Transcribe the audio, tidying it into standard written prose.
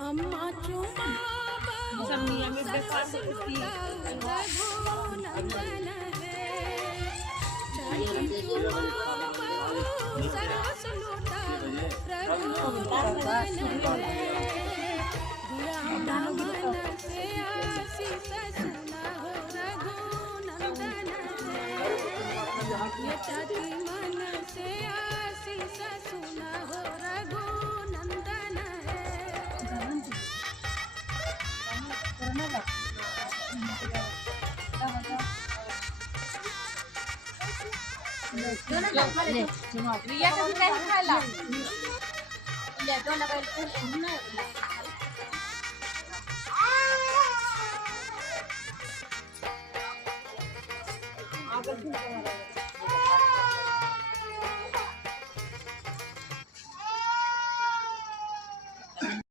अम्मा चुमा मन से आशीष सुना हो रघुनंदन रिया का भी नहीं खाला ले तो लगा ना आगे